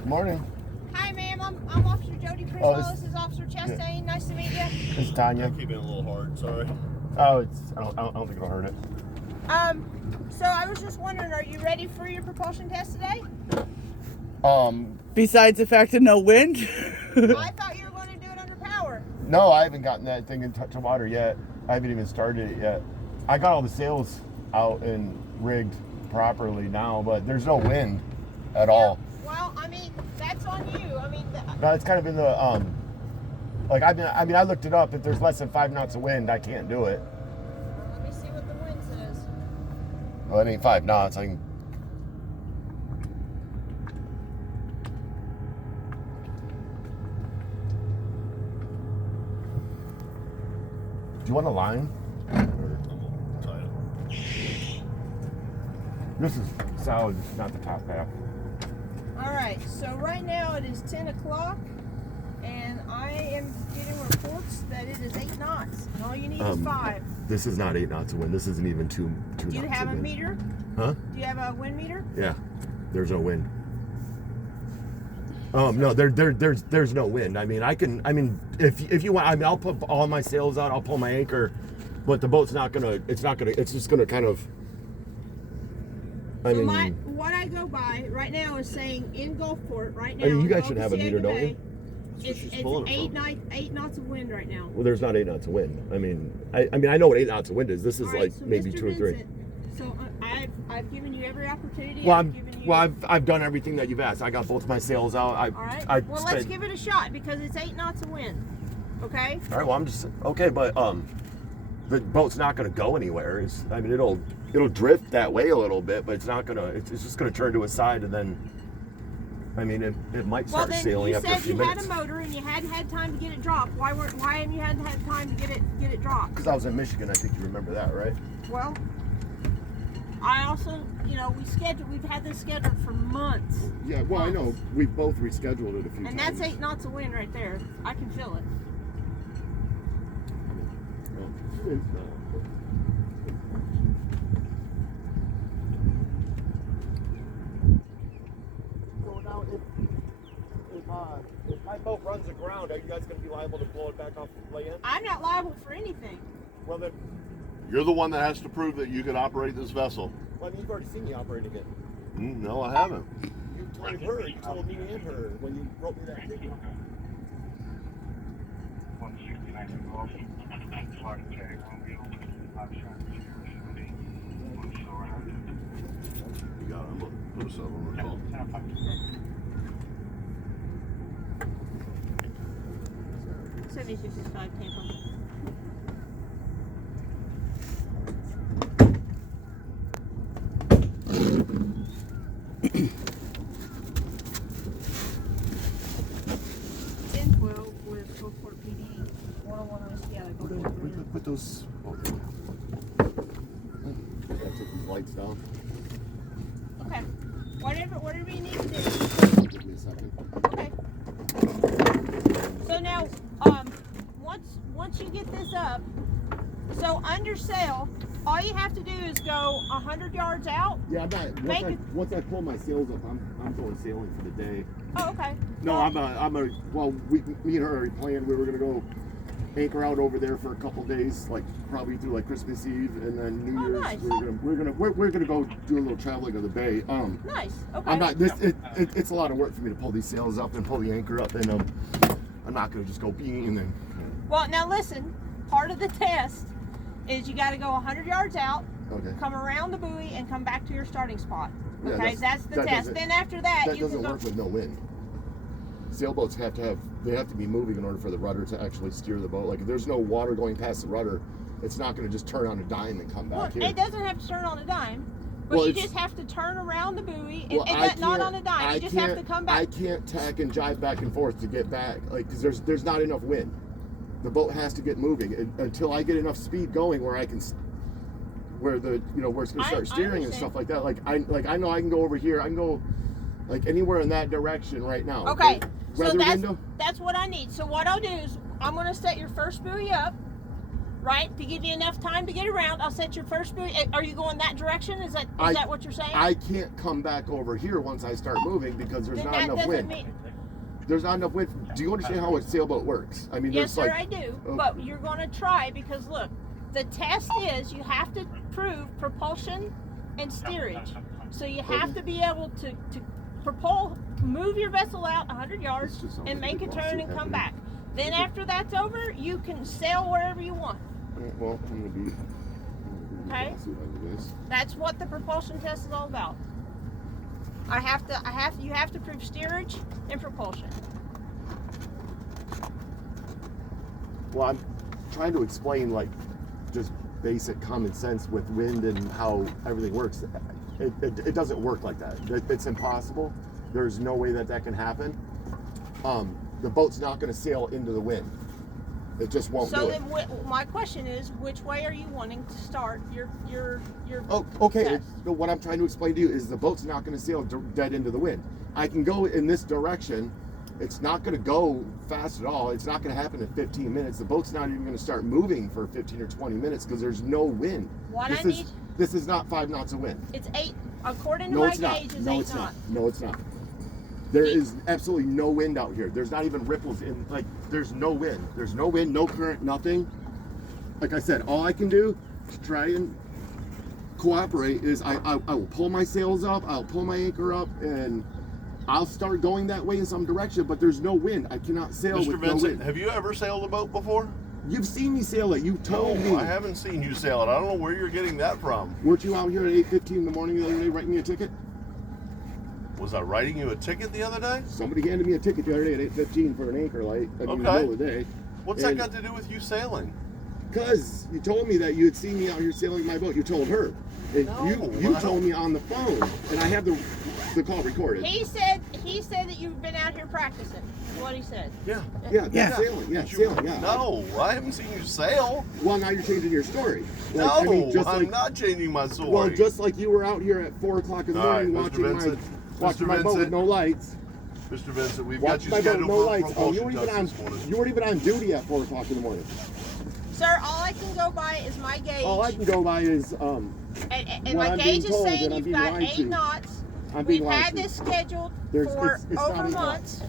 Good morning. Hi, ma'am. I'm Officer Jody Prislow. This is Officer Chastain. Nice to meet you. This is Tanya. I keep it a little hard. Sorry. Oh, I don't think it'll hurt it. So I was just wondering, are you ready for your propulsion test today? Besides the fact of no wind? I thought you were going to do it under power. No, I haven't gotten that thing in touch of water yet. I haven't even started it yet. I got all the sails out and rigged properly now, but there's no wind at all. Well, I mean, that's on you. I mean, No, it's kind of in the I looked it up. If there's less than 5 knots of wind, I can't do it. let me see what the wind says. Well, it ain't 5 knots. I can. Do you want a line? This is solid, not the top half. All right. So right now it is 10 o'clock, and I am getting reports that it is 8 knots, and all you need is 5. This is not 8 knots of wind. This isn't even 2 knots. Do you have a meter? Huh? Do you have a wind meter? Yeah. There's no wind. No, there's no wind. I mean, if you want, I'll put all my sails out, I'll pull my anchor, but the boat's it's just gonna kind of, what I go by right now is saying in Gulfport right now. you guys should have a meter, don't you? It's 8 knots of wind right now. Well, there's not 8 knots of wind. I know what 8 knots of wind is. This is Right, so maybe Mr. 2 or 3. Vincent, so I've given you every opportunity. Well, I've done everything that you've asked. I got both my sails out. All right. Let's give it a shot because it's 8 knots of wind. Okay. All right. Well, I'm just okay, but the boat's not going to go anywhere. It'll drift that way a little bit, but it's not gonna. It's just going to turn to a side, and then, it might start sailing after a few minutes. You said you had a motor and you hadn't had time to get it dropped. Why haven't you had time to get it dropped? Because I was in Michigan. I think you remember that, right? Well, I also, we've had this scheduled for months. Yeah. Well, I know we both rescheduled it a few times. And that's 8 knots of wind right there. I can feel it. If my boat runs aground, are you guys going to be liable to blow it back off the land? I'm not liable for anything. Well, then, You're the one that has to prove that you can operate this vessel. you've already seen me operating it. No, I haven't. You told her. You told me and her when you wrote me that ticket. 169 Propulsion, flight tag Romeo, You got it. I'm going to put us up on the call. $72.65 Tampa. With Gulfport PD 101 Put those. Oh, yeah. Take these lights down. Okay. Whatever you need to do. Give me a second. Okay. So now, once you get this up, so under sail, all you have to do is go 100 yards out. Yeah, once I pull my sails up, I'm going sailing for the day. Oh, okay. No, me and her already planned we were gonna go anchor out over there for a couple days, like probably through like Christmas Eve and then New Year's. Nice. We're gonna go do a little traveling of the bay. Nice. Okay. It's a lot of work for me to pull these sails up and pull the anchor up, and I'm not gonna just go being and then. Well, now listen. Part of the test is you got to go 100 yards out, Okay. come around the buoy, and come back to your starting spot. Yeah, Okay, that's the test. Then after that, That you doesn't can go. work with no wind. Sailboats have to be moving in order for the rudder to actually steer the boat. Like if there's no water going past the rudder, it's not going to just turn on a dime and come back here. It doesn't have to turn on a dime, but you just have to turn around the buoy, not on a dime. You just have to come back. I can't tack and jive back and forth to get back, because there's not enough wind. The boat has to get moving until I get enough speed going where it's going to start steering and stuff like that. I know I can go over here. I can go like anywhere in that direction right now. Okay. So that's what I need. So what I'll do is I'm going to set your first buoy up. right? To give you enough time to get around. I'll set your first buoy. Are you going that direction? Is that what you're saying? I can't come back over here once I start moving because there's Then not that enough doesn't wind. mean. There's not enough wind. Do you understand how a sailboat works? I mean, Yes, there's sir, like, I do. oh. But you're going to try because look, the test is you have to prove propulsion and steerage. So you have to be able to move your vessel out 100 yards This just sounds and like make a a turn lawsuit and come happening. back. Then after that's over, you can sail wherever you want. Well, I'm gonna be. Okay. Lawsuit over this. That's what the propulsion test is all about. You have to prove steerage and propulsion. Well, I'm trying to explain like just basic common sense with wind and how everything works. It doesn't work like that. It's impossible. There's no way that can happen. The boat's not going to sail into the wind. It just won't So do then, it. my question is, which way are you wanting to start your? Oh, okay. test? What I'm trying to explain to you is the boat's not going to sail dead into the wind. I can go in this direction. It's not going to go fast at all. It's not going to happen in 15 minutes. The boat's not even going to start moving for 15 or 20 minutes because there's no wind. This is not 5 knots of wind. It's 8, according to No, my it's not. gauge, is No, 8 it's not. knots. No, it's not. There is absolutely no wind out here. There's not even ripples in, like, there's no wind. There's no wind, no current, nothing. Like I said, all I can do to try and cooperate is I will pull my sails up, I'll pull my anchor up, and I'll start going that way in some direction, but there's no wind. I cannot sail Mr. with no Vincent, wind. have you ever sailed a boat before? You've seen me sail it. You told me. I haven't seen you sail it. I don't know where you're getting that from. Weren't you out here at 8:15 in the morning the other day writing me a ticket? Was I writing you a ticket the other day? Somebody handed me a ticket the other day at 8:15 for an anchor light. I mean, in the Okay. middle of the day. What's that got to do with you sailing? Because you told me that you had seen me out here sailing my boat. You told her. And No, you I told me on the phone. And I have the call recorded. He said that you've been out here practicing. Is what he said. Yeah. Yeah, that's Yeah. sailing. Yeah, Did you- sailing. Yeah. No, I haven't seen you sail. Well, now you're changing your story. Like, No, I mean, just I'm like, not changing my story. well, just like you were out here at 4 o'clock in the All right, morning Mr. Vincent. watching Mr. my boat with Vincent. no lights. Mr. Vincent, we've got Watching you my boat scheduled with no for a lights. Oh, you propulsion weren't even test on. this morning. You weren't even on duty at 4 o'clock in the morning. Sir, all I can go by is my gauge. All I can go by is and what my I'm gauge being is told saying that I'm you've being got lied 8 to. knots. I'm being We've lied had to. this scheduled There's- for it's not over 8 months.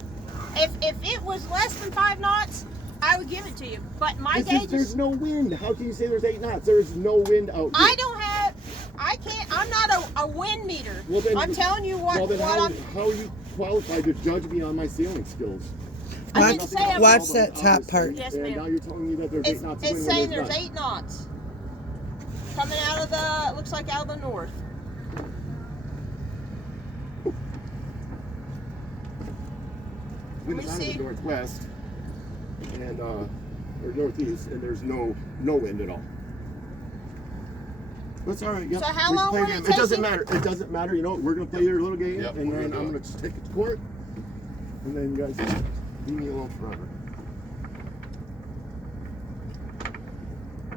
If it was less than 5 knots, I would give it to you. But my gauge There's is. no wind. How can you say there's 8 knots? There is no wind out here. I can't. I'm not a wind meter. Well, then- I'm telling you what. Well, then what how are you qualified to judge me on my sailing skills? I didn't say I was. Watch that top part. Yes, And ma'am. now you're telling me that there's 8 knots of It's wind. saying when there's not. 8 knots coming out of the. Looks like out of the north. Wind Let is me out of see. the northwest and or northeast, and there's no wind at all. That's all right. Yep. So how We can long play a would it game. take It doesn't you- matter. It doesn't matter. You know, we're gonna play your little game, Yep, and we're then gonna do I'm it. gonna just take it to court, and then you guys leave me alone forever.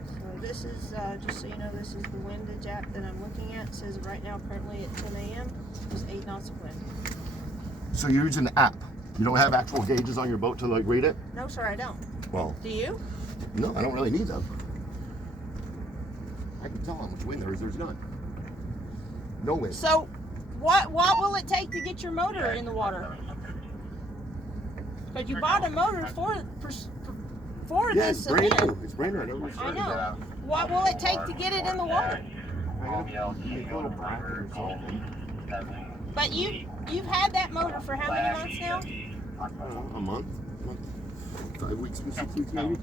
So this is just so you know, this is the windage app that I'm looking at. It says right now, currently at 10 a.m. There's 8 knots of wind. So you're using the app. You don't have actual gauges on your boat to like read it? No, sir, I don't. Well, Do you? no, I don't really need them. I can tell how much wind there is. There's none. No wind. So, what will it take to get your motor in the water? Because you bought a motor for Yeah, this it's brand event. new. It's brand new. I never I started know. that. What will it take to get it in the water? I gotta make a little bracket or something. But you've had that motor for how many months now? I don't know, a month, 5 weeks, 6 weeks maybe.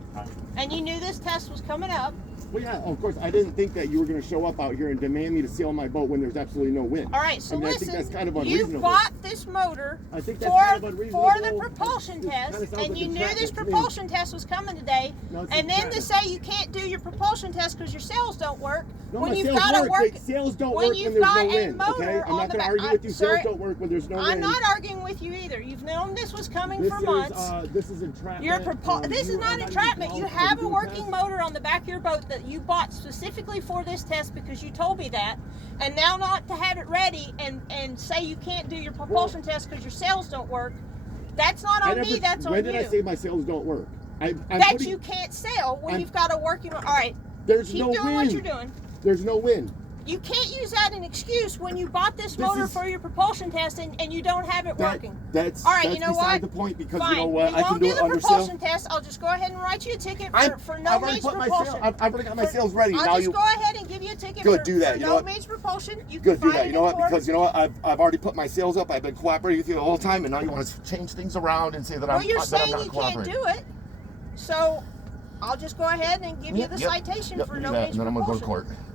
And you knew this test was coming up. Well, yeah, of course. I didn't think that you were going to show up out here and demand me to sail my boat when there's absolutely no wind. All right, so I mean, listen. I think that's kind of You unreasonable. bought this motor I think that's kind of unreasonable. for the propulsion It kinda test, sounds and like you knew this entrapment to me. propulsion test was coming today. No, it's And then to entrapment. say you can't do your propulsion test because your sails don't work. No, when my you've sails got to work. work. The sails don't when work you've when there's got no a wind. motor Okay, I'm on not the going to back- argue with you. sir, Sails don't work when there's no wind. I'm not arguing with you either. You've known this was coming This for is, months. This is entrapment. This is You not are entrapment. You even have a qualified to working do a motor on the back of your boat that you bought specifically for this test because you told me that. And now not to have it ready and say you can't do your propulsion test because your sails don't work. That's not test. on me, that's on When did I say you. my sails don't work? I'm that putting- you can't sell when I'm- you've got a working. All right, There's keep no doing wind. what you're doing. There's no wind. You can't use that as an excuse when you bought this motor is- for your propulsion test and you don't have it working. That's All right, that's you know beside what? the point because Fine. you know what? We I won't can do do it the under propulsion sale. test. I'll just go ahead and write you a ticket for no I've already means put my propulsion. sales. I've already got my For- sales ready. I'll now just you go ahead and give you a ticket Good, for, do that. for You know no what? means propulsion. You can good. Do find that. it You know in what? Florida. Because you know what? I've already put my sales up. I've been cooperating with you the whole time, and now you want to change things around and say that Well, I'm you're that I'm saying not you can't cooperating. do it, so I'll just go ahead and give you the citation Yep, for do no that, means and then I'm gonna go to propulsion. court.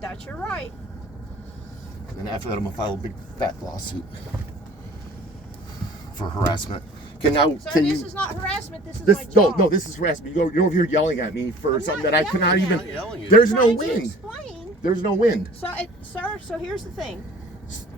That's your right. And after that, I'm gonna file a big fat lawsuit for harassment. So Can this you? is not harassment. This is my No, job. no, this is harassment. You're over here yelling at me for I'm something not that I cannot yelling even. at you. Yelling at you. There's no I'm trying to wind. explain. There's no wind, Sir. So here's the thing.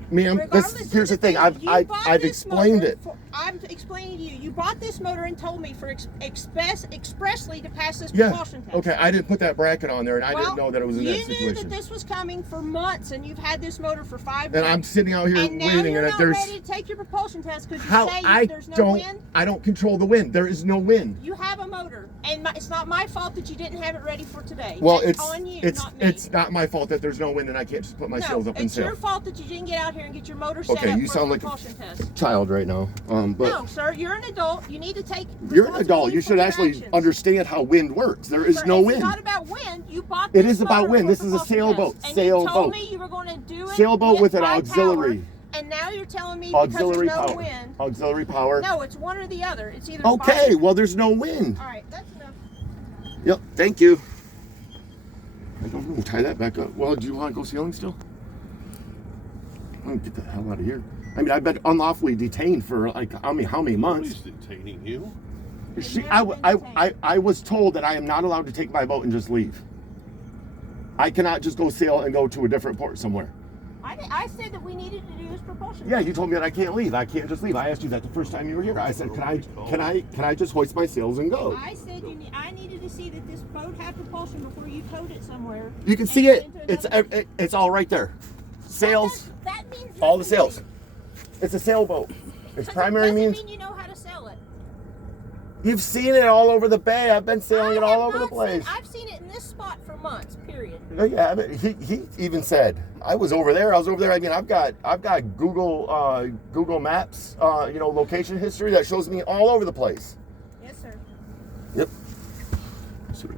ma'am. Regardless Here's the of thing. you I've bought this explained motor it. I'm explaining to you. You bought this motor and told me for expressly to pass this Yeah. propulsion test. Okay. I didn't put that bracket on there, and I Well, didn't know that it was in that You knew situation. that this was coming for months, and you've had this motor for 5 And months. I'm sitting out here and now waiting, you're and not there's ready to take your propulsion test because you how say there's no wind. I don't control the wind. There is no wind. You have a motor, and it's not my fault that you didn't have it ready for today. Well, That's it's on you, it's not me. it's not my fault that there's no wind and I can't just put my sails up and it's sail. your fault that you didn't get out here and get your motor set Okay, up you for sound the like a propulsion test. child right now. But No, sir, you're an adult. You need to take. you're an adult. You responsibility should for your actually actions. understand how wind works. There is Sir, no it's wind. not about wind. You bought It this is about motor wind. for This is a propulsion sailboat. test, and Sailboat. you told me you were going to do it. Sailboat with an by auxiliary. Power, and now you're telling me Auxiliary because there's no power. wind. Auxiliary power. No, it's one or the other. It's either. Okay, by- well there's no wind. All right, that's enough. Yep, thank you. I don't know, tie that back up. Well, do you want to go sailing still? I want to get the hell out of here. I mean, I've been unlawfully detained for like how many months? Nobody's detaining you. I was told that I am not allowed to take my boat and just leave. I cannot just go sail and go to a different port somewhere. I said that we needed to do this propulsion. Yeah, you told me that I can't leave. I can't just leave. I asked you that the first time you were here. I said, can I just hoist my sails and go? I said I needed to see that this boat had propulsion before you towed it somewhere. You can and see get it. into another- It's all right there. Sails, That means all the nothing. sails. It's a sailboat. Its Because primary it doesn't means mean you know how to sell it. you've seen it all over the bay. I've been sailing it I all have over the not place. I've seen it in this spot for months. Period. Yeah, but he even said I was over there. I mean, I've got Google Maps, location history that shows me all over the place. Yes, sir. Yep. So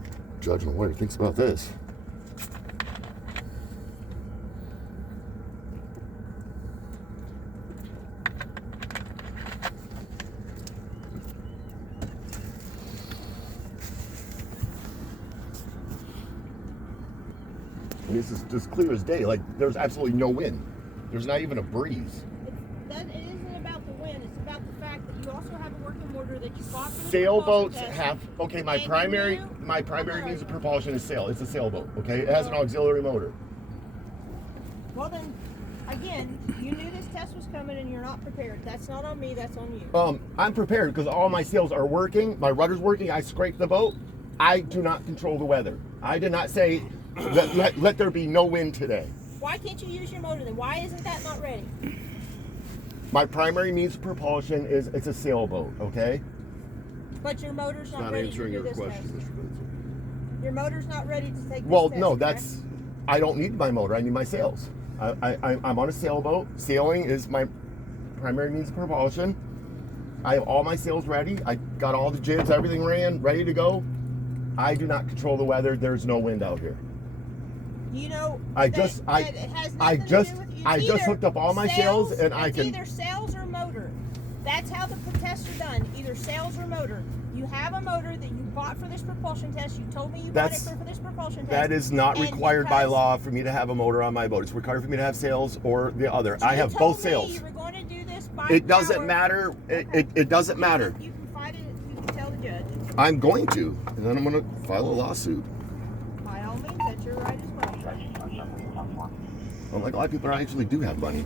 judge my lawyer thinks about this. And this is just clear as day. Like there's absolutely no wind. There's not even a breeze. It isn't about the wind. It's about the fact that you also have a working motor that you bought for the Sailboats propulsion test. have okay. My And you primary knew- means of propulsion is sail. It's a sailboat. Okay, it has an auxiliary motor. Well then, again, you knew this test was coming and you're not prepared. That's not on me. That's on you. I'm prepared because all my sails are working. My rudder's working. I scraped the boat. I do not control the weather. I did not say let there be no wind today. Why can't you use your motor then? Why isn't that not ready? My primary means of propulsion is it's a sailboat. Okay. But your motor's not Not ready answering to your do this question, test. Mr. Benson. Your motor's not ready to take Well, this test. no, correct? I don't need my motor. I need my sails. I'm on a sailboat. Sailing is my primary means of propulsion. I have all my sails ready. I got all the jibs, everything ready to go. I do not control the weather. There's no wind out here. You know, I that just either hooked up all my sails and I it's can. either sails or motor. That's how the tests are done. Either sails or motor. You have a motor that you bought for this propulsion test. You told me you bought it for this propulsion test. That is not and required by because law for me to have a motor on my boat. It's required for me to have sails or the other. I have you both told me sails. You were going to do this by It doesn't power. matter. Okay. It doesn't matter. You can fight it. You can tell the judge. I'm going to, and then I'm going to file a lawsuit. By all means, that's your right as well. Like a lot of people actually do have money.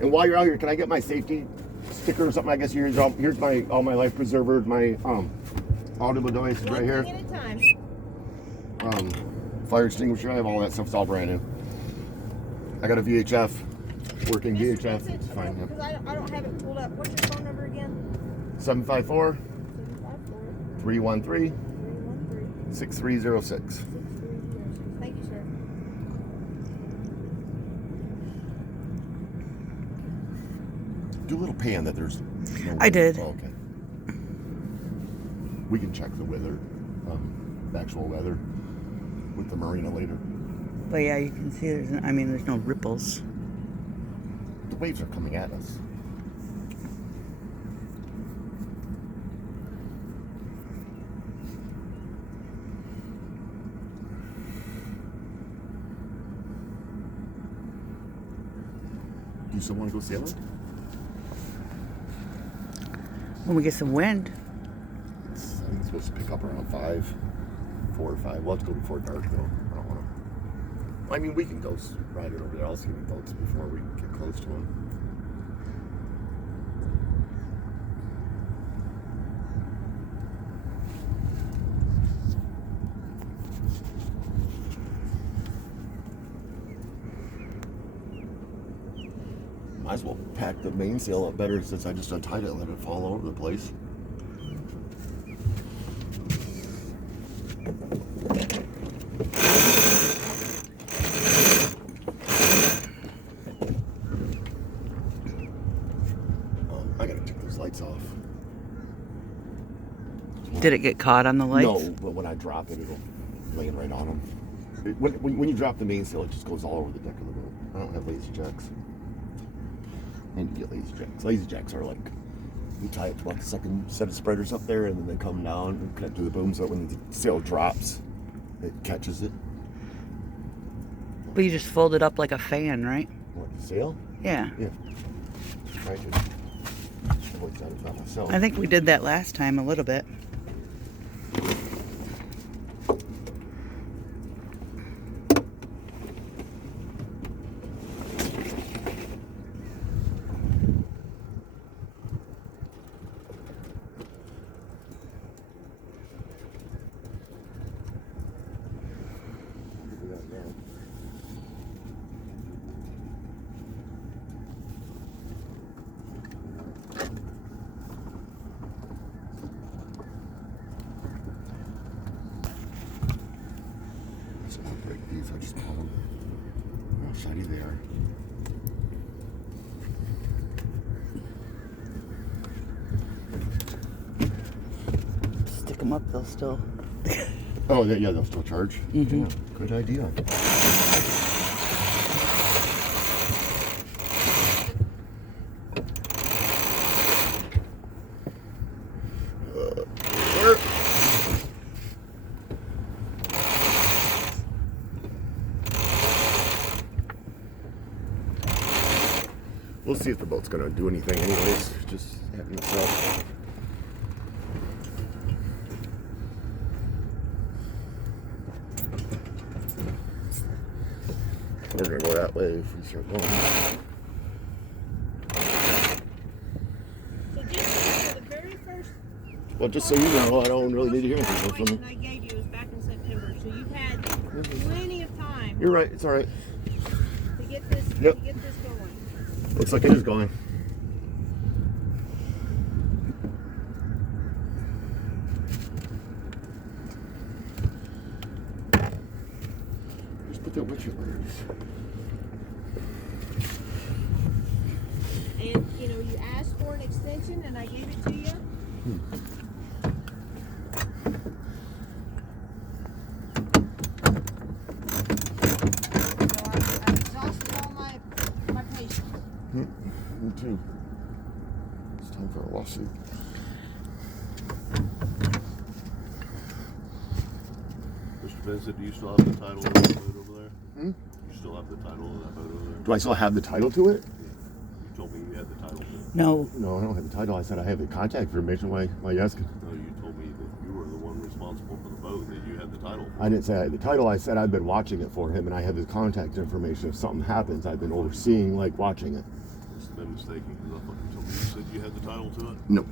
And while you're out here, can I get my safety sticker or something? I guess here's my all my life preserver, my audible devices right here. One thing at a time. Fire extinguisher. I have all that stuff. It's all brand new. I got a VHF Working This- VHF, that's it's it. fine. Because I don't have it pulled up. What's your phone number again? 754 754 313 313 6306. 6306. Thank you, sir. Do a little pan that there's no I did. Oh, okay. We can check the weather, the actual weather with the marina later. But yeah, you can see there's no ripples. The waves are coming at us. Do you still want to go sailing? When we get some wind. I think it's supposed to pick up around 4 or 5. We'll have to go before dark though. I don't want to. I mean, we can go ride it over there. I'll see the boats before we get close to them. Might as well pack the mainsail up better since I just untied it and let it fall all over the place. I gotta take those lights off. Did it get caught on the lights? No, but when I drop it, it'll land right on them. When you drop the mainsail, it just goes all over the deck of the boat. I don't have lazy jacks. I need to get lazy jacks. Lazy jacks are like, you tie it to about the second set of spreaders up there, and then they come down and connect to the boom, so that when the sail drops, it catches it. But you just fold it up like a fan, right? What, the sail? Yeah. Yeah. I did. I've always done it by myself. I think we did that last time a little bit. So I'll break these, I just pull them. How shiny they are. Stick them up, they'll still. Oh, yeah, they'll still charge? Mhm. Yeah, good idea. Work. We'll see if the boat's gonna do anything anyways, just having it set. We're gonna go that way if we start going. So just the very first Well, just so you know, I don't really need to hear anything from information you. I gave you was back in September. So you've had plenty of time You're right, it's alright. to get this Yep. to get this going. Looks like it is going. Just put the windshield wipers. And you asked for an extension and I gave it to you. So I've exhausted all my patience. Me too. It's time for a lawsuit. Mr. Vincent, do you still have the title of that boat over there? Hmm? You still have the title of that boat over there? Do I still have the title to it? You told me you had the title to it. No. No, I don't have the title. I said I have the contact information. Why are you asking? No, you told me that you were the one responsible for the boat, that you had the title. I didn't say I had the title. I said I've been watching it for him and I have his contact information. If something happens, I've been overseeing, like watching it. Must have been mistaken, because I thought you told me you said you had the title to it. No.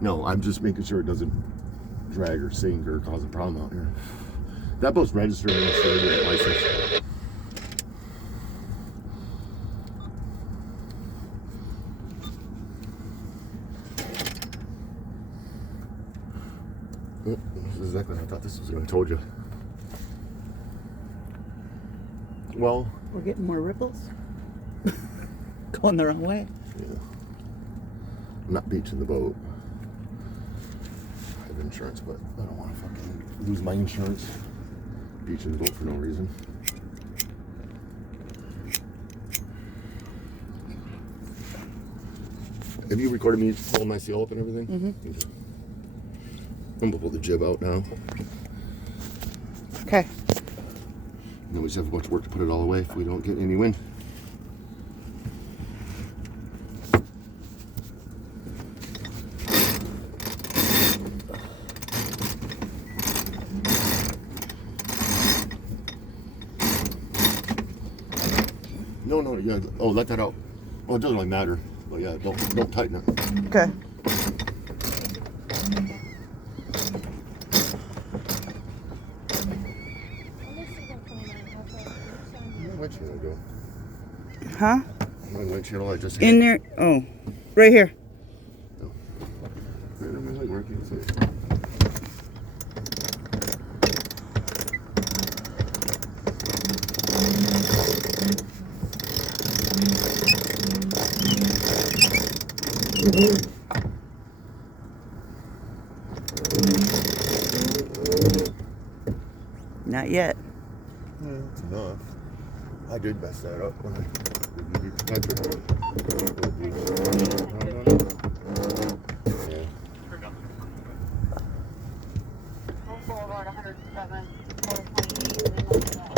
No, I'm just making sure it doesn't drag or sink or cause a problem out here. That boat's registered and it's licensed. Oh, this is exactly what I thought this was going to told you. Well, We're getting more ripples. Going the wrong way. yeah. I'm not beaching the boat. I have insurance, but I don't want to fucking lose my insurance. Beaching the boat for no reason. Have you recorded me pulling my seal up and everything? Mm-hmm. Okay. I'm gonna pull the jib out now. Okay. Then we just have a bunch of work to put it all away if we don't get any wind. No, yeah. Oh, let that out. Well, it doesn't really matter. But yeah, don't tighten it. Okay. Where'd my channel go? Huh? My light channel I just had. In there. Oh, right here. Oh. Right, I'm really working. So. Not yet. Yeah, that's enough. I did mess that up when I reviewed the country. Yeah. Boulevard 107, 428,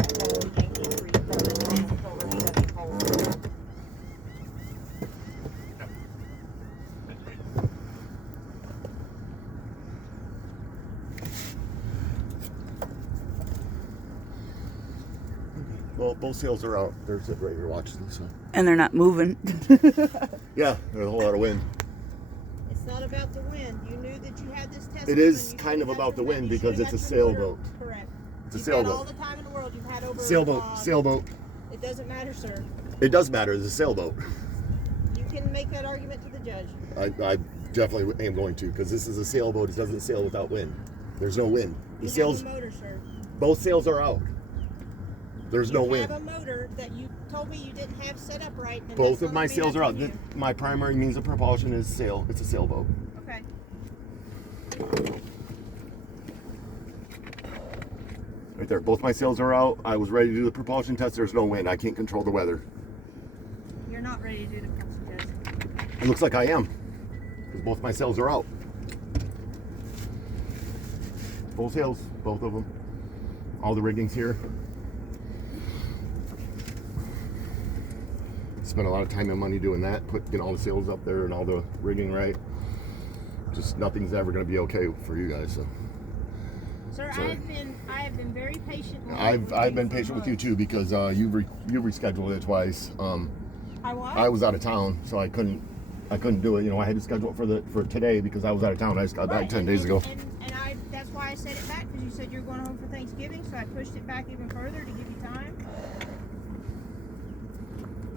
Well, both sails are out. There's it right here watching. So. And they're not moving. Yeah, there's a whole lot of wind. It's not about the wind. You knew that you had this test. It is kind of about the wind because it's a sailboat. Correct. It's a You've had all sailboat. the time in the world. You've had over. Sailboat. It doesn't matter, sir. It does matter. It's a sailboat. You can make that argument to the judge. I definitely am going to because this is a sailboat. It doesn't sail without wind. There's no wind. The You sails, have a motor, sir. both sails are out. There's no You wind. have a motor that you told me you didn't have set up right. And Both that's of the my only thing sails I are out. told you. My primary means of propulsion is sail. It's a sailboat. Okay. Right there. Both my sails are out. I was ready to do the propulsion test. There's no wind. I can't control the weather. You're not ready to do the propulsion test. It looks like I am. Because both my sails are out. Full sails. Both of them. All the rigging's here. Spent a lot of time and money doing that. Getting all the sails up there and all the rigging right. Just nothing's ever going to be okay for you guys. So. Sir, Sorry. I have been very patient. I've been patient with you too because you rescheduled it twice. I what? I was out of town, so I couldn't do it. You know, I had to schedule it for today because I was out of town. I just got back Right, 10 days ago. And that's why I set it back because you said you're going home for Thanksgiving, so I pushed it back even further to give you time.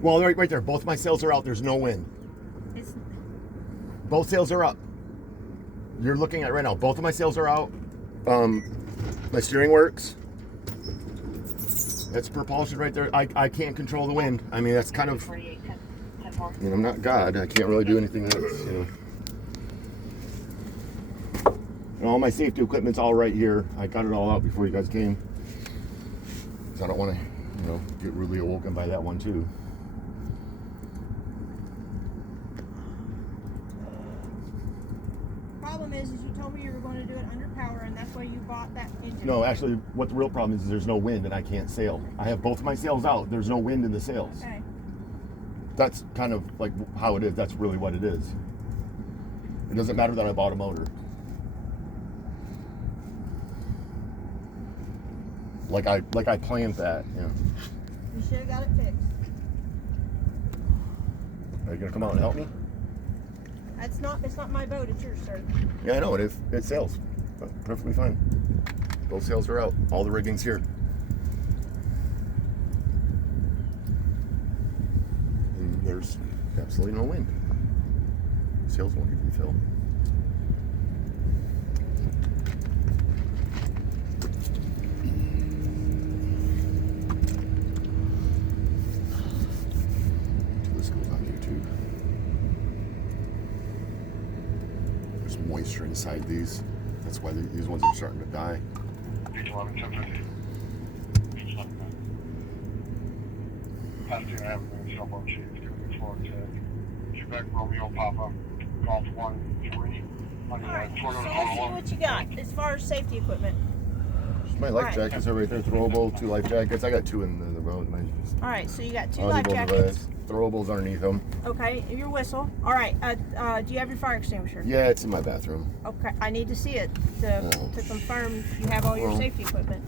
Well, right there, both my sails are out. There's no wind. It's Both sails are up. You're looking at it right now. Both of my sails are out. My steering works. That's propulsion right there. I can't control the wind. I mean, that's kind of. 48, 10, 4. You know, I'm not God. I can't really do anything else. You know. And all my safety equipment's all right here. I got it all out before you guys came. So I don't want to, you know, get rudely awoken by that one too. problem is you told me you were going to do it under power, and that's why you bought that engine. No, actually, what the real problem is there's no wind and I can't sail. I have both of my sails out. There's no wind in the sails. Okay. That's kind of like how it is. That's really what it is. It doesn't matter that I bought a motor. Like I planned that. Yeah. You should have got it fixed. Are you gonna come out and help me? It's not my boat, it's yours, sir. Yeah, I know it is. It sails. Perfectly fine. Both sails are out. All the rigging's here. And there's absolutely no wind. Sails won't even fill. This goes on YouTube. There's moisture inside these. That's why these ones are starting to die. Beach 11, 1050. Beach 11. Pasadena Avenue, Sailboat Chief, giving me Florida tag. Quebec Romeo Papa, Golf 1, 3. All right, so let's see what you got as far as safety equipment. My life Alright. jackets are right there, throwable, 2 life jackets. I got 2 in the boat. All right, so you got 2 I'll life leave one jackets. Throwables underneath them. Okay, your whistle. All right, do you have your fire extinguisher? Yeah, it's in my bathroom. Okay, I need to see it to confirm you have all your Well. safety equipment.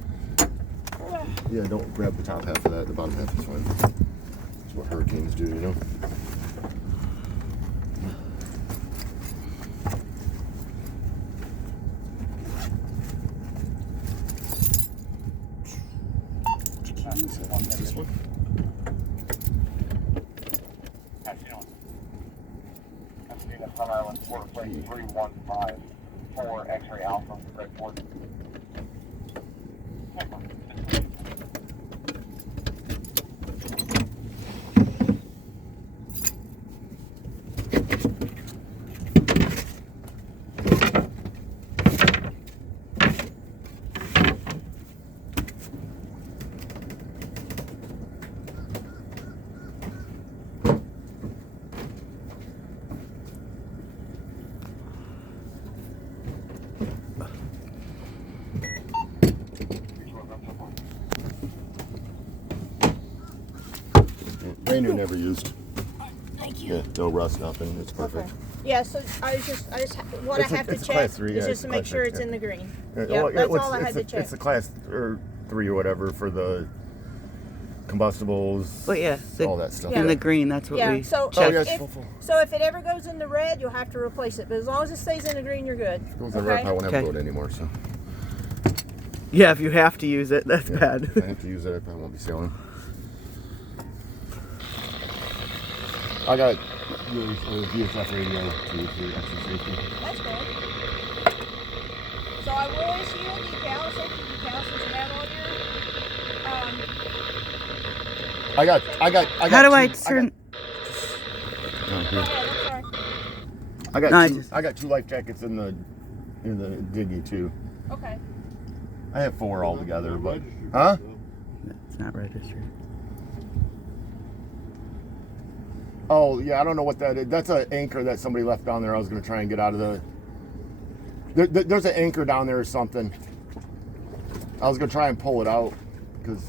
Yeah, don't grab the top half of that. The bottom half is fine. That's what hurricanes do, you know? This one? Pasadena, Sun Island, Florida Plate 315. 4 X-ray Alpha, Red Fort. Brand new, never used. Thank you. Yeah, no rust, nothing. It's perfect. Okay. Yeah, so what It's I a- have to it's a check class 3, is yeah, just it's to a make class sure 3, it's yeah. in the green. Yeah, Yeah, well, that's it's- all I had it's to a- check. It's a class 3 or whatever for the combustibles. But yeah, all that stuff. in the green, that's what Yeah, we so Oh, if, yes, if- full, full. so if it ever goes in the red, you'll have to replace it. But as long as it stays in the green, you're good. Goes in red, I won't have Okay. a boat anymore, so Yeah, if you have to use it, that's if bad. I have to use it, I probably won't be sailing. I got your VHF radio too for extra safety. That's good. So I will issue a decal, a safety decal, since you have all your. I got. How do 2 I turn? Go ahead, I'm sorry. I got 2 life jackets in the diggy too. Okay. I have 4 altogether, but huh? It's not registered. Oh yeah, I don't know what that is. That's an anchor that somebody left down there. I was gonna try and get out of the. There's an anchor down there or something. I was gonna try and pull it out because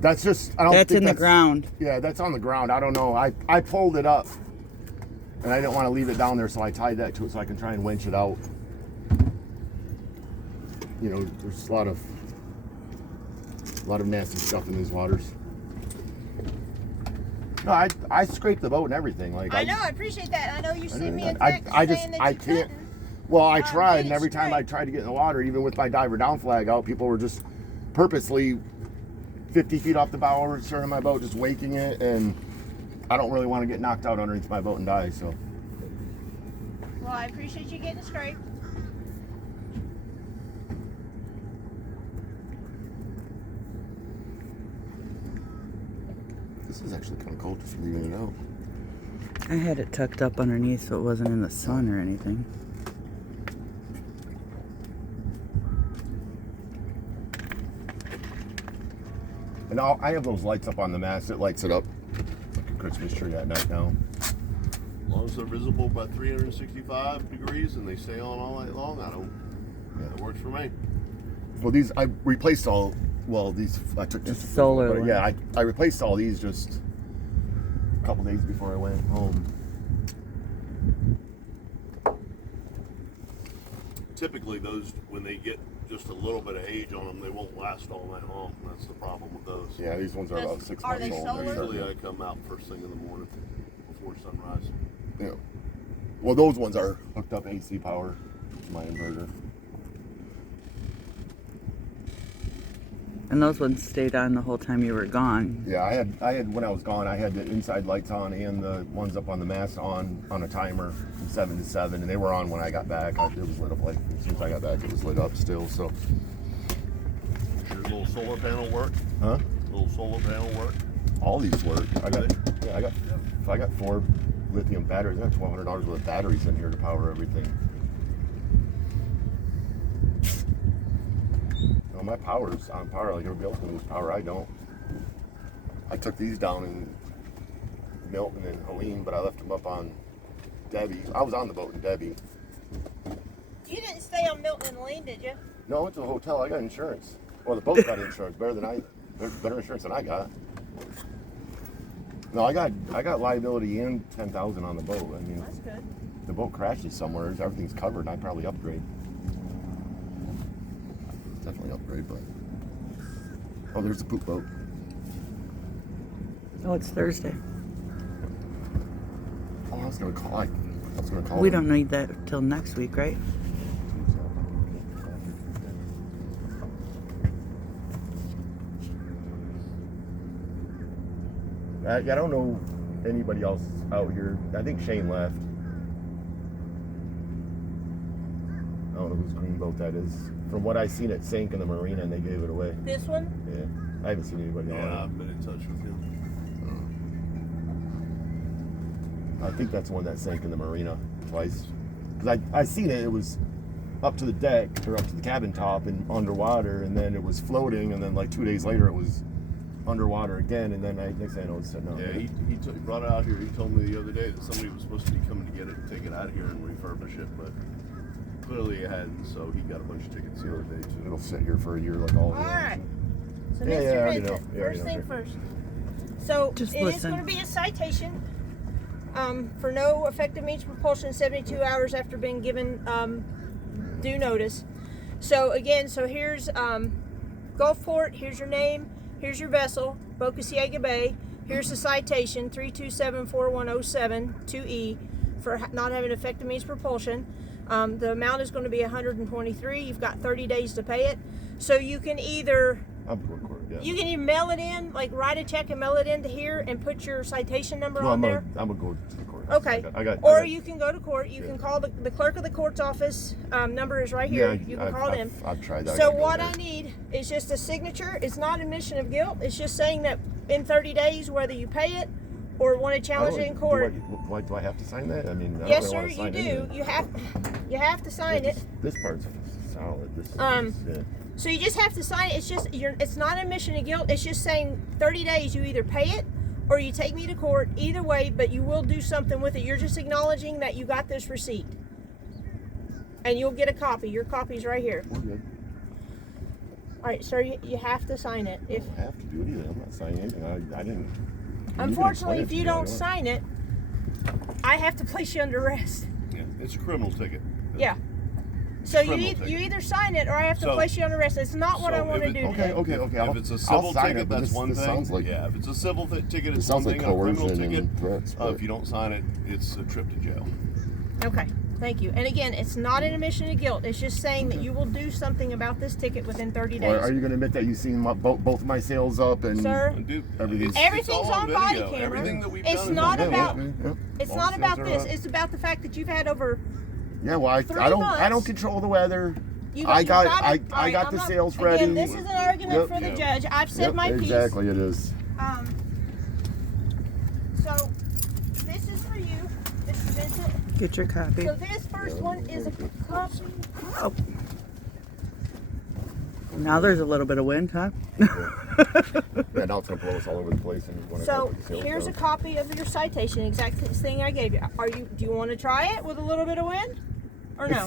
that's just. I don't. That's think in the ground. Yeah, that's on the ground. I don't know. I pulled it up, and I didn't want to leave it down there, so I tied that to it so I can try and winch it out. There's a lot of nasty stuff in these waters. No, I scraped the boat and everything. Like I know, I appreciate that. I know you sent me a I text just saying that I you can't. couldn't. Well, I get tried, it and every time I straight. tried to get in the water, even with my diver down flag out, people were just purposely 50 feet off the bow stern of my boat, just waking it, and I don't really want to get knocked out underneath my boat and die. So Well, I appreciate you getting scraped. this is actually kind of cold just leaving it out. I had it tucked up underneath so it wasn't in the sun or anything. And I have those lights up on the mast. It lights it up like a Christmas tree at night now. As long as they're visible by 365 degrees and they stay on all night long, that works for me. Well, these I replaced all. Well, these I took just solar but ones. yeah, I replaced all these just a couple days before I went home. Typically, those, when they get just a little bit of age on them, they won't last all night long. That's the problem with those. Yeah, these ones are about 6 Are months they old. solar? Usually I come out first thing in the morning before sunrise. Yeah. Well, those ones are hooked up AC power. my inverter. And those ones stayed on the whole time you were gone. Yeah, I had when I was gone, I had the inside lights on and the ones up on the mast on a timer from 7 to 7, and they were on when I got back. It was lit up like as soon as I got back, it was lit up still. So. Your little solar panel work? Huh? Little solar panel work? All these work. I got 4 lithium batteries. I got $1,200 worth of batteries in here to power everything. No, my power's on power like everybody else can lose power. I don't. I took these down in Milton and Helene, but I left them up on Debbie. I was on the boat in Debbie. You didn't stay on Milton and Helene, did you? No, I went to a hotel. I got insurance. Well, the boat got insurance better insurance than I got. No, I got liability and 10,000 on the boat. I mean, That's good. the boat crashes somewhere, everything's covered, and I'd probably upgrade. Definitely upgrade, but oh, there's the poop boat. Oh, it's Thursday. Oh, I was gonna call. We don't need that till next week, right? I don't know anybody else out here. I think Shane left. I don't know whose green boat that is. From what I seen, it sank in the marina and they gave it away. This one? Yeah, I haven't seen anybody on Yeah, it. I've been in touch with him. I think that's the one that sank in the marina twice. Because I seen it. It was up to the deck or up to the cabin top and underwater, and then it was floating, and then like 2 days later it was underwater again, and then next thing I know it's sitting out Yeah, there. he brought it out here. He told me the other day that somebody was supposed to be coming to get it and take it out of here and refurbish it, but clearly it hadn't, so he got a bunch of tickets the other day too. It'll sit here for a year like all of All them. right. So, Yeah, Mr. yeah, I already Vincent, know. Yeah, I already first know. thing first. So Just it is listen. going to be a citation for no effective means propulsion 72 hours after being given due notice. So again, here's Gulfport. Here's your name. Here's your vessel, Boca Ciega Bay. Here's the citation 3274107 2E for not having effective means propulsion. The amount is going to be $123. You've got 30 days to pay it. So you can either I'm going to court, yeah. You can either mail it in, like write a check and mail it into here and put your citation number No, on I'm there. gonna go to the court. Okay. You can go to court. You can call the clerk of the court's office. Number is right here. You can call them. I've tried that. So what I need is just a signature. It's not admission of guilt. It's just saying that in 30 days, whether you pay it or want to challenge it in court. Why do I have to sign that? I mean, I Yes, don't sir. really You wanna sign do. anything. You have to sign it. This part's solid. This is, yeah. So you just have to sign it. It's not admission of guilt. It's just saying 30 days. You either pay it or you take me to court. Either way, but you will do something with it. You're just acknowledging that you got this receipt, and you'll get a copy. Your copy's right here. We're good. All right, sir. You have to sign it. I don't have to do it either. I'm not signing anything. I didn't. Unfortunately, if you you can don't explain it to me sign it, I have to place you under arrest. Yeah, it's a criminal ticket. Yeah. So you criminal ticket. either sign it or I have to So- place you under arrest. It's not what so I want to if do it- today. Okay. If it's a I'll civil sign ticket, it, but that's one this thing. sounds like Yeah, if it's a civil ticket, it it's sounds one like thing. A criminal coercion ticket, and threats. But if you don't sign it, it's a trip to jail. Okay, thank you. And again, it's not an admission of guilt. It's just saying that you will do something about this ticket within 30 days. Are you going to admit that you've seen both of my sails up and Sir, And dude, Everything's- everything's all on body video. camera. Everything that we've It's done is not on video. about- it's All not the about sails are this. up. It's about the fact that you've had over. Yeah, well, I 3 don't months. control the weather. You I got got it. I got the sails ready. Again, this is an argument Yep. for the Yep. judge. I've said Yep, my piece. exactly, it is. So this is for you, Mr. Vincent. Get your copy. So this first one is a copy. Oh. Now there's a little bit of wind, huh? Yeah, now it's gonna blow us all over the place. And when I So put the sails here's a down. copy of your citation, exact thing I gave you. Do you want to try it with a little bit of wind, or no?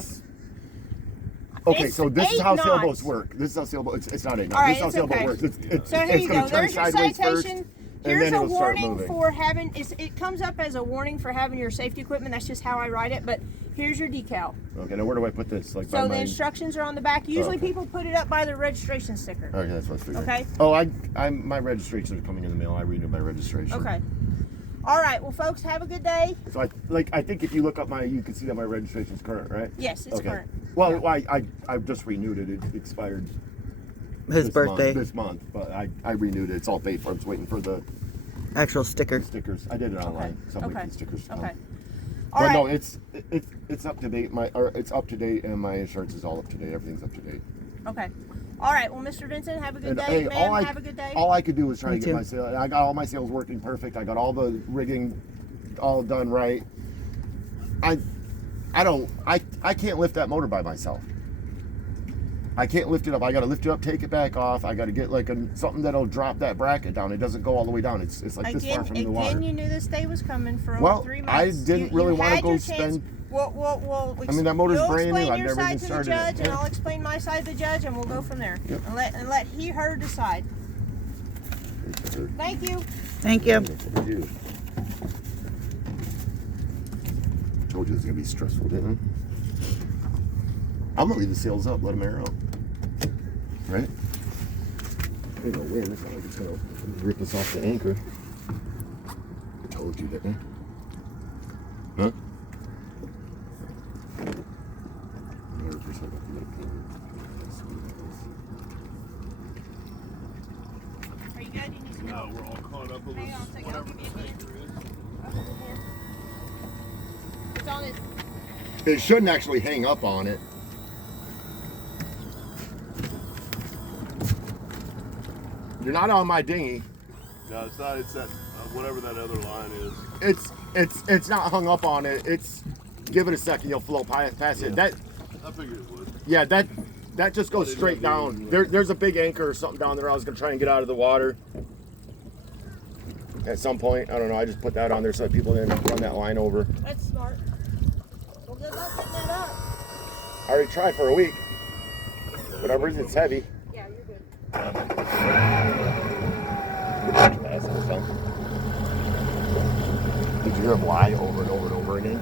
Okay, It's so this is 8 how knots. sailboats work. This is how sailboats. It's not 8 knots. All right, this is how it's sailboat okay. works. It's So here it's you gonna go. turn There's your sideways citation. first, and Here's then a it'll start warning moving. for having. It comes up as a warning for having your safety equipment. That's just how I write it. But here's your decal. Okay, now where do I put this? Like by So the my. instructions are on the back. Usually Okay. people put it up by the registration sticker. Okay, that's what I figured. Okay. Oh, my registrations are coming in the mail. I renewed my registration. Okay. All right. Well, folks, have a good day. So I think if you look up you can see that my registration is current, right? Yes, it's Okay. current. Well, I just renewed it. It expired His this birthday. this month, but I renewed it. It's all paid for. I'm just waiting for the Actual sticker. stickers. I did it online, so I'm Okay. waiting for the stickers to come. Okay. All But right. no, it's up to date. It's up to date, and my insurance is all up to date. Everything's up to date. Okay. All right. Well, Mr. Vincent, have a good And, day. hey, Ma'am, have a good day. all I could do was try Me to get too. my sail. I got all my sails working perfect. I got all the rigging all done right. I can't lift that motor by myself. I can't lift it up. I got to lift it up, take it back off. I got to get like something that'll drop that bracket down. It doesn't go all the way down. It's like this far from the water. Again, you knew this day was coming for over Well, 3 I months. didn't really you wanna had go your chance. spend- Well, I mean, that motor's you'll brand new. explain I've your never side even to the started it. judge, and Yeah. I'll explain my side to the judge, and we'll go from there. Yep. And let he her decide. Thank you. Thank you. Told you it was gonna be stressful, didn't I? I'm gonna leave the sails up, let them air out. Right? Ain't no wind. It's not like it's gonna rip us off the anchor. I told you, didn't I? Huh? 100% of the opinion. Are you good? You need some No, help? we're all caught up with Hang on a second, I'll whatever give the you a hand. anchor is. It's on his. It shouldn't actually hang up on it. You're not on my dinghy. No, it's not. It's that whatever that other line is. It's not hung up on it. It's give it a second. You'll float past it. That I figured it would. yeah. That just goes straight down. There's a big anchor or something down there. I was gonna try and get out of the water at some point. I don't know. I just put that on there so that people didn't run that line over. That's smart. Well, good luck getting that up. I already tried for a week. Whatever it is, it's heavy. Yeah, you're good. Did you hear him lie over and over and over again?